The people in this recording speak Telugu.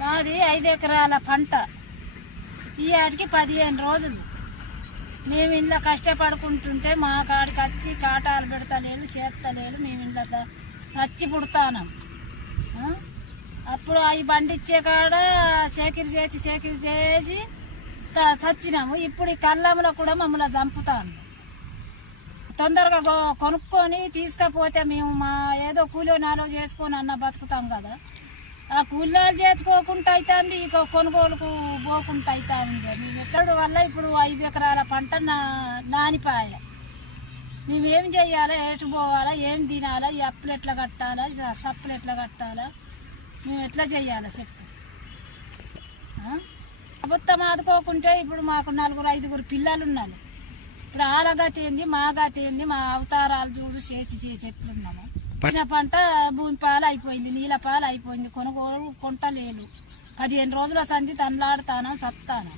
మాది ఐదు ఎకరాల పంట. ఈ ఆటికి పదిహేను రోజులు. మేము ఇంట్లో కష్టపడుకుంటుంటే మా కాడికి వచ్చి కాటాలు పెడతలేదు చేస్తలేదు మేము ఇంట్లో చచ్చి పుడతానం. అప్పుడు అవి బండిచ్చే కాడ సేకిరి చేసి సేకిరి చేసి చచ్చినాము. ఇప్పుడు ఈ కళ్ళంలో కూడా మమ్మల్ని చంపుతాను తొందరగా కొనుక్కొని తీసుకపోతే మేము మా ఏదో కూలి నాలో చేసుకొని అన్న బతుకుతాం కదా. ఆ కూలీలు చేసుకోకుండా అవుతుంది ఇక కొనుగోలుకు పోకుండా అవుతుంది మేము ఎక్కడి వల్ల ఇప్పుడు ఐదు ఎకరాల పంట నా నానిపాయ. మేము ఏం చెయ్యాలా? ఎటు పోవాలా? ఏం తినాలా? ఈ అప్పులు ఎట్లా కట్టాలా? సప్పులు ఎట్లా కట్టాలా? మేము ఎట్లా చేయాలా చెప్పు. ప్రభుత్వం ఆదుకోకుంటే ఇప్పుడు మాకు నలుగురు ఐదుగురు పిల్లలు ఉన్నారు. ఇప్పుడు ఆలగా తేంది మాగా తేంది మా అవతారాలు చూడు చేసి చేసి ఎట్లున్నాము పడిన పంట భూమి పాలు అయిపోయింది నీళ్ళ పాలు అయిపోయింది కొనుగోలు కొంటలేదు పదిహేను రోజుల సంధి తనలాడుతాను సత్తాను?